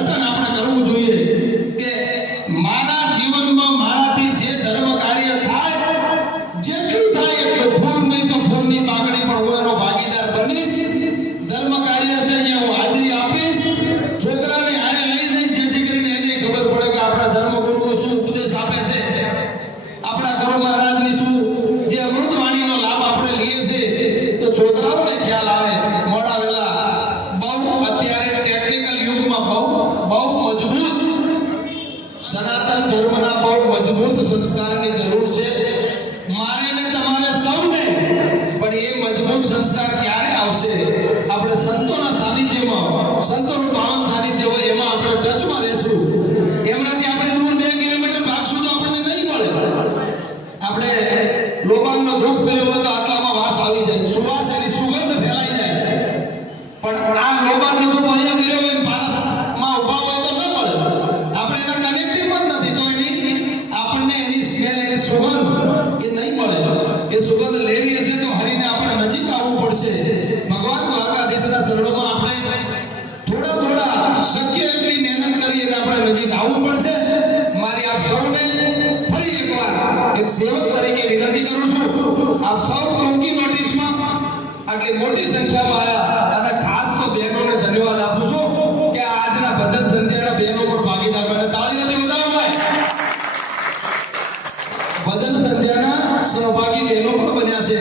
રટન આપણે કરવું જોઈએ કે મારા જીવનમાં મારાથી જે ધર્મ કાર્ય થાય જેટલું થાય એટલું ફૂલ નહીં તો ફૂલની પાકડી પણ હું એનો ભાગીદાર બનીશ ધર્મ કાર્ય છે અહીંયા હું હાજરી આપીશ છોકરાને આને લઈ જઈ જેથી કરીને એને ખબર પડે કે આપણા ધર્મગુરુઓ શું ઉપદેશ આપે છે આપણા ગુરુ મહારાજની શું જે અમૃતવાણીનો લાભ આપણે લઈએ છીએ તો છોકરાઓને ખ્યાલ આવે મોડા વેલા બહુ અત્યારે ટેકનિકલ યુગમાં બહુ મજબૂત સનાતન ધર્મના બહુ મજબૂત સંસ્કારની જરૂર છે મારે ને તમારે સૌને પણ એ મજબૂત સંસ્કાર ક્યારે આવશે આપણે સંતોના સાનિધ્યમાં સંતોનું પાવન સાનિધ્ય હોય એમાં આપણે ટચમાં રહેશું એમનાથી આપણે દૂર 2 કિલોમીટર ભાગશું તો આપણને નહીં મળે આપણે લોબાનનો ધૂપ કર્યો હોય તો આટલામાં વાસ આવી જાય સુવાસ એની સુગંધ ફેલાઈ જાય પણ આ લોબાનનો ધૂપ અહીંયા કર્યો હોય પારસમાં ઉભા હોય તો ન મળે આપણે એના કનેક્ટિવ જ નથી તો એની આપણને એની સ્મેલ એની સુગંધ એ નહીં મળે એ સુગંધ લેવી હશે તો હરીને આપણે નજીક આવવું પડશે ભગવાન દ્વારકાધીશના શરણોમાં આપણે થોડા શક્ય એટલી મહેનત કરી અને આપણે નજીક આવવું પડશે મારી આપ સૌને ફરી એકવાર એક સેવક તરીકે વિનંતી કરું છું આપ સૌ ટૂંકી નોટિસમાં આટલી મોટી સંખ્યામાં આવ્યા અને ખાસ તો બહેનોને ધન્યવાદ આપું છું કે આજના ભજન સંધ્યાના બહેનો પણ ભાગીદાર બને તાળીઓથી વધાવો ભજન સંધ્યાના સહભાગી બહેનો પણ બન્યા છે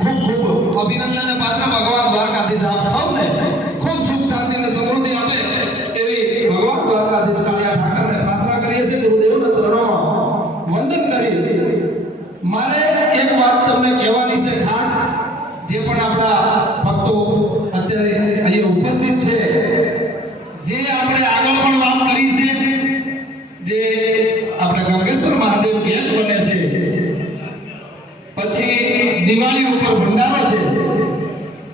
ખૂબ ખૂબ અભિનંદનને પાત્ર ભગવાન દ્વારકાધીશ આપ સૌને ખૂબ સુખ શાંતિ અને સમૃદ્ધિ આપે એવી ભગવાન દ્વારકાધીશ કાળિયા ઠાકરને પ્રાર્થના કરીએ છીએ ગુરુદેવના ચરણોમાં વંદન કરી મારે એક વાત તમને કહેવાની છે ખાસ જે પણ આપણા ભક્તો અત્યારે અહીંયા ઉપસ્થિત છે જે આપણે આગળ પણ વાત કરી છે જે આપણે ગંગેશ્વર મહાદેવ કેમ્પ બને છે પછી દિવાળી ઉપર ભંડારો છે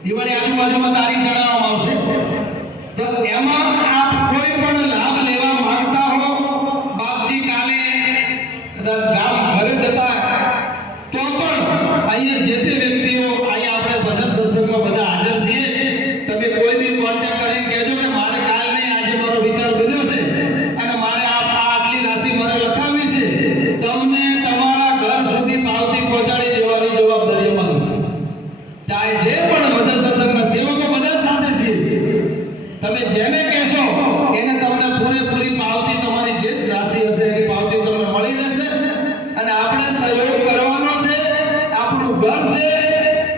દિવાળી આજુબાજુમાં તારીખ જણાવવામાં આવશે તો એમાં આપ કોઈ પણ લાભ લેવા માંગતા હો બાપજી કાલે કદાચ ગામ ઘરે જતા તો પણ અહીંયા જે તે વ્યક્તિઓ અહીંયા આપણે ભજન સત્સંગમાં બધા હાજર છીએ તમે કોઈ બી કોન્ટેક્ટ કરીને કહેજો કે મારે કાલ નહીં આજે મારો વિચાર બન્યો છે અને મારે આટલી રાશિ મારે લખાવી છે તમને તમારા ઘર સુધી પાવતી પહોંચાડી દેવાની જવાબદારી અમારી છે ચાહે જે પણ ભજન સત્સંગના સેવકો બધા જ સાથે છીએ તમે જેને કહેશો એને તમને પૂરેપૂરી પાવતી તમારી જે રાશિ હશે એની પાવતી તમને મળી રહેશે અને આપણે સહયોગ કરવાનો છે આપણું ઘર છે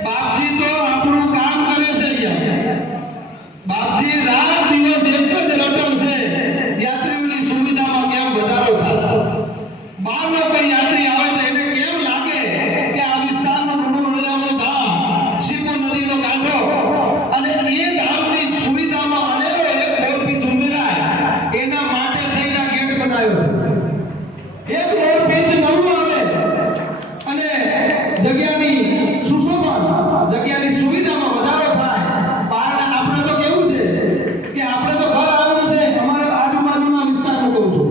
બાપજી તો આપણું કામ કરે છે અહીંયા બાપજી રાત દિવસ એક જ રટણ છે યાત્રીઓની સુવિધામાં કેમ વધારો થાય બહારનો કોઈ યાત્રી આવે તો એને કેમ લાગે કે આ વિસ્તારનો ડુંગરનો ધામ શિવ નદીનો કાંઠો અને એ ધામની સુવિધામાં અનેરો એક મોરપીંછ ઉમેરાય એના માટે થઈને ગેટ બનાવ્યો છે એક મોરપીંછ નવું આવે અને જગ્યાની સુશોભન જગ્યાની સુવિધામાં વધારો થાય બહારના આપણે તો કેવું છે કે આપણે તો ઘર આવવાનું છે અમારા આજુબાજુના વિસ્તારમાં કહું છું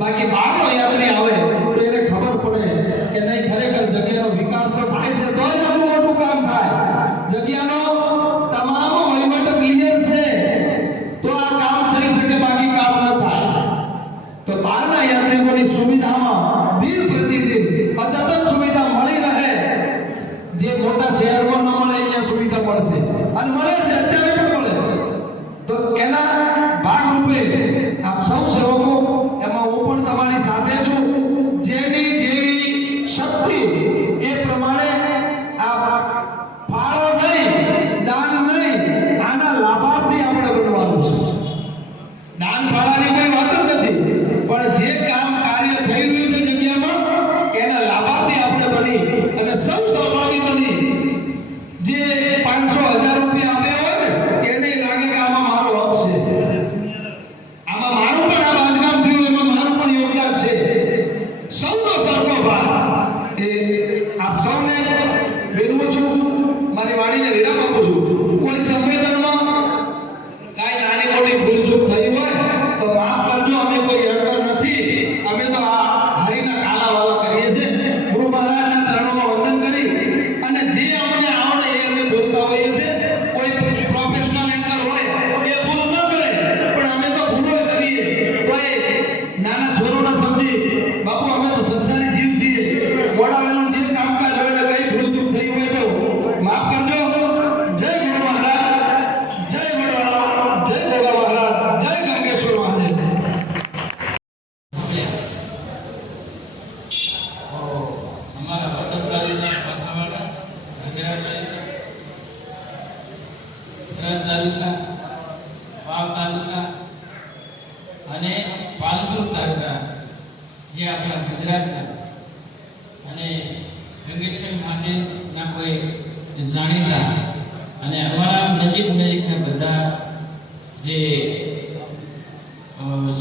બાકી બહારનો યાત્રી આવે તો એને ખબર પડે કે નહીં ખરેખર જગ્યાનો વિકાસ તો થાય છે તો જ આટલું મોટું કામ થાય જગ્યાનો તમામ વહીવટ ક્લિયર છે તો આ કામ થઈ શકે બાકી કામ ન થાય તો બહારના યાત્રિકોની સુવિધામાં દિન પ્રતિદિન અદ્યતન સુવિધા મળી રહે જે મોટા શહેરમાં ન મળે અહીંયા સુવિધા મળશે અને મળે છે અત્યારે પણ મળે છે તો એના ભાગરૂપે આપ સૌ સેવકો એમાં હું પણ તમારી સાથે છું જેની જેવી શક્તિ એ પ્રમાણે આ ફાળો નહીં દાન નહીં આના લાભાર્થી આપણે બનવાનું છે દાન ફાળાની કોઈ વાત જ નથી પણ જે કામ કાર્ય થઈ રહ્યું છે જગ્યામાં એના લાભાર્થી આપણે બની અને સૌ સહભાગી બની જે 500,000 રૂપિયા આપ્યા હોય ને એને લાગે કે આમાં મારો હક છે આમાં મારું પણ આ બાંધકામ થયું એમાં મારું પણ યોગદાન છે સૌનો સરખો ભાગ એ આપ સૌને વિનવું છું મારી વાણીને વિરામ આપું છું કોઈ સંવેદનમાં કાંઈ નાની મોટી ભૂલચૂક થઈ હોય તો માફ કરજો અમે કોઈ હેકર નથી અમે તો આ હરિના કાલાવાલા કરીએ છીએ ગુરુ મહારાજના ચરણોમાં વંદન કરી અને જે અમને આવડે એ અમે બોલતા હોઈએ છીએ કોઈ તાલુકા, વાવ તાલુકા અને પાલનપુર તાલુકા જે આપણા ગુજરાતના અને ગંગેશ્વર મહાદેવના કોઈ જાણીતા અને અમારા નજીકના બધા જે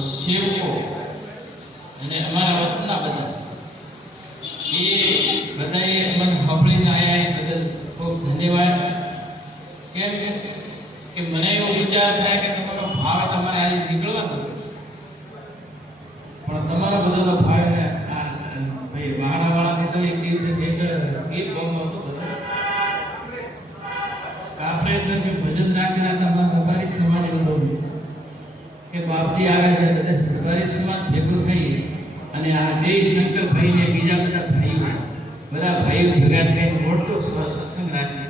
સેવકો અને અમારા વતનના બધા એ બધાએ અમને સાંભળીને આવ્યા એ બદલ ખૂબ ધન્યવાદ. કેમ કે મને એવો વિચાર થાય કે તમારો ભાવ તમારે આજે નીકળવાનો પણ તમારા બધાનો ભાવ ભાઈ વાળાવાળાને તો એક દિવસે ગીત ગાવાનું હતું બધા આપણે તો ભજન રાખેલા તમારા અમારી સમાજ એવું કે બાપજી આવે છે બધા અમારી સમાજ ભેગું થઈ અને આ દેવ શંકરભાઈ ને બીજા બધા ભાઈઓ ભેગા થઈને મોટો સત્સંગ રાખી.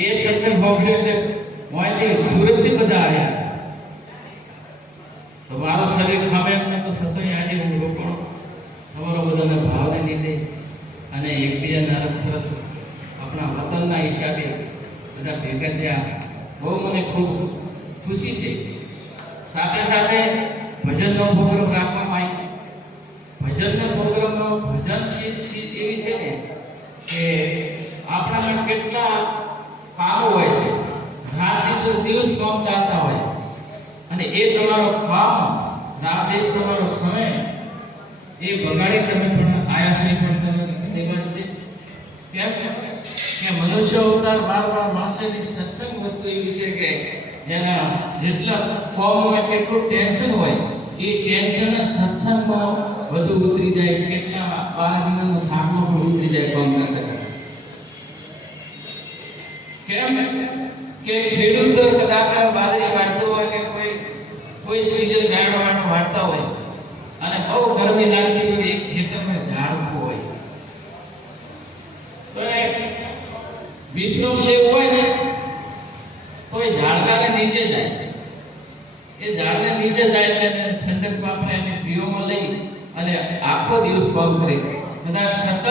એ સત્સંગ ભાવને એટલે મોંથી સુરતથી બધા આવ્યા તો મારો શરીર ખામે એમને તો સત્સંગ આજે હું રોકણો તમારો બધાના ભાવને લીધે અને એકબીજાના સરસ આપણા વતનના હિસાબે બધા ભેગા થયા. બહુ મને ખૂબ ખુશી છે. સાથે સાથે ભજનનો પ્રોગ્રામ રાખવામાં આવ્યો. ભજનનો પ્રોગ્રામનો ભજન સીટ એવી છે ને કે આપણામાં કેટલા કામો હોય છે, રાત દિવસ કામ ચાલતા હોય અને એ તમારો કામ રાત દિવસ તમારો સમય એ બગાડી તમે પણ આયા છે પણ તમે દેવાય છે. કેમ કે મનુષ્ય અવતાર બાર માસેની સત્સંગ વસ્તુ એવી છે કે જેના જેટલા કામ હોય કેટલું ટેન્શન હોય એ ટેન્શન સત્સંગમાં વધુ ઉતરી જાય. કેટલા 12 મહિનાનો થાકમાં પણ ઉતરી જાય કામ કરતા. કેમ કે ખેડૂત કદાચ બાજરી વાળતો હોય કે કોઈ સીઝન ગાડો વાળતા હોય અને બહુ ગરમી લાગતી હોય એક ખેતરમાં ઝાડવું હોય તો વિશ્રામ લેવું હોય ને તો એ ઝાડકાને નીચે જાય. એ ઝાડને નીચે જાય એટલે ઠંડક વાપરે એને પીઓમાં લઈ અને આખો દિવસ કામ કરે. કદાચ સતત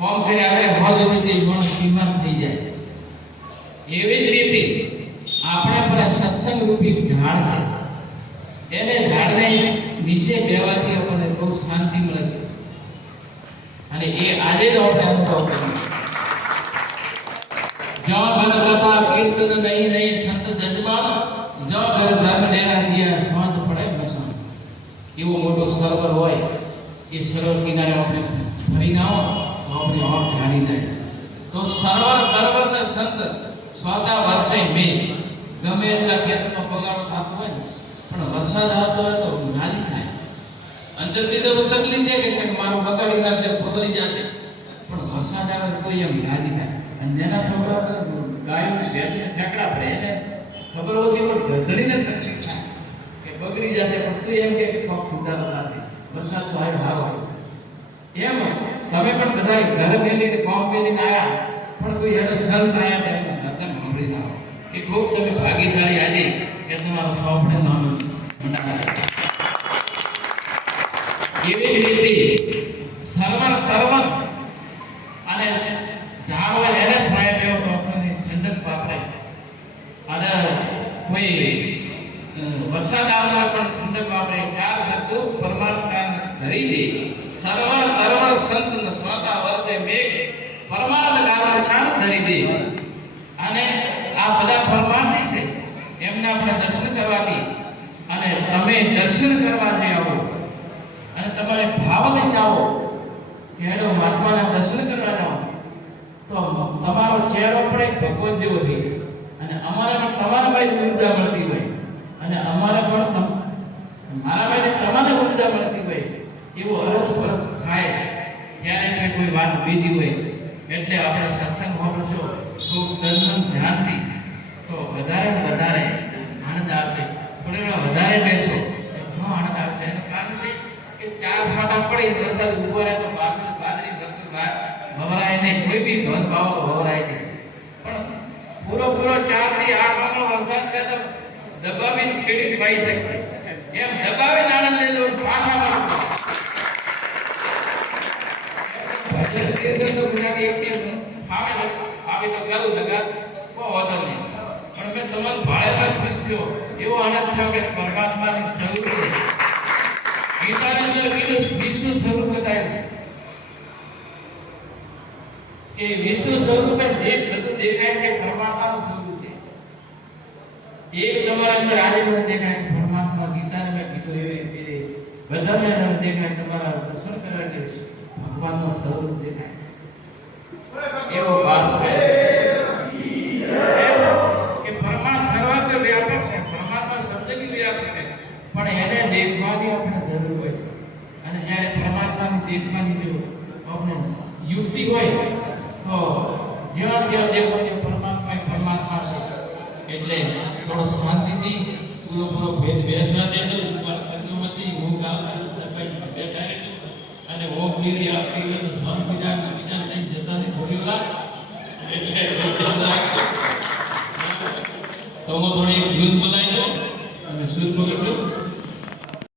કામ કરી આવે હોજ સુધી માણસ બીમાર થઈ જાય. એવી જ રીતે આપણે પર સત્સંગ રૂપી ઝાડ છે એને ઝાડને નીચે બેવાથી આપણને બહુ શાંતિ મળે છે અને એ આજે જ આપણે અનુભવ કરીએ. જો ઘર કથા કીર્તન નહીં નહીં સંત જજમાન જો ઘર ધર્મ ડેરા દિયા સાંજ પડે મસાણ. એવો મોટો સરોવર હોય એ સરોવર કિનારે આપણે ફરીને આવો તો આપણે આંખ ઢાળી જાય. તો સરોવર તરવરને સંત સ્વાતા વર્ષે મેં ગમે એટલા ખેતરમાં પગારો થતો હોય ને પણ વરસાદ આવતો હોય તો રાજી થાય. અંદરથી તો તકલીફ છે કે મારો બગાડી નાખશે પકડી જશે પણ વરસાદ આવે તો એમ રાજી થાય. અને એના છોકરા ગાયોને ભેંસને ઠેકડા પડે એને ખબર હોતી પણ ગધડીને તકલીફ થાય કે બગડી જશે પણ તું એમ કે કોક સુધારો થશે વરસાદ તો આવ્યો સારો એમ તમે પણ બધા ઘર મેલીને કોમ મેલીને આવ્યા પણ કોઈ એને સંત આવ્યા તો એનું સત્સંગ સાંભળી ના એ ખૂબ તમે ભાગ્યશાળી આજે કે તમારો સોંપડે નાનું મંડાણા. એવી જ રીતે સર્વર કરવન અને ઝાડવા એને છાયા દેવો તો આપણને ઠંડક વાપરે અને કોઈ વરસાદ આવવા પણ ઠંડક વાપરે. ચાર શબ્દો પરમાત્મા ધરી દે સર્વર તરવર સંત સ્વાતા વર્ષે મેઘ પરમાર્થ કારણ શાંત ધરી દે. અને આ બધા પરમાર્થી છે એમને આપણે દર્શન કરવાથી અને તમે દર્શન કરવાથી આવો અને તમારે ભાવ લઈને આવો ચહેરો મહાત્માના દર્શન કરવા જાઓ તો તમારો ચહેરો પણ એક ભગવાન જેવો થઈ અને અમારા તમારા ભાઈ ઉર્જા મળતી હોય અને અમારા પણ મારા ભાઈને તમારે ઉર્જા મળતી હોય એવો હરસ પરસ થાય ત્યારે કોઈ વાત બીજી હોય. એટલે આપણે સત્સંગ વાપરશો ખૂબ તનમન ધ્યાનથી તો વધારે આનંદ આવશે. થોડી વાર વધારે બેસો ઘણો આનંદ આવશે. એનું કારણ છે કે ચાર છાંટા પડી વરસાદ ઉભો રહે તો બાજરી ભવરાય નહીં, કોઈ બી ધન ભાવ ભવરાય નહીં પણ પૂરો 4 થી 8 વાગ્યાનો વરસાદ થાય તો દબાવીને ખેડી પાઈ શકે એમ દબાવીને આનંદ લેજો પાછા ભજન કીર્તન તો ગુજરાતી એક ફાવે તો ગાલું લગા વાંધો નહીં. પણ મેં તમને ભાળેમાં જ પૂછ્યો એવો આનંદ થયો કે પરમાત્માની જરૂર છે. ગીતાની અંદર વિશ્વ સ્વરૂપ બતાવ્યું કે વિશ્વ સ્વરૂપે જે બધું દેખાય છે પરમાત્માનું સ્વરૂપ છે. એક તમારા અંદર આવેલું દેખાય પરમાત્મા. ગીતાને મેં કીધું એવી કે બધાને દેખાય તમારા દર્શન કરવા ભગવાનનું સ્વરૂપ દેખાય એવો વાત છે કે પરમાત્મા સર્વત્ર વ્યાપક છે. પરમાત્મા શબ્દની વ્યાપક છે પણ એને દેખવાની આપણે જરૂર હોય છે. અને જ્યારે પરમાત્માની દેખવાની જો આપણે યુક્તિ હોય તો જ્યાં ત્યાં દેખો તે પરમાત્મા છે. એટલે થોડો શાંતિથી પૂરો ભેદ બેસવા દેજો. અનુમતિ હું ગામમાં બેઠા રહેજો અને ઓમ નીરી આપી હોય તો સ્વામી બીજા લઈને જતા નહીં થોડી વાર એટલે તો થોડી યુદ્ધ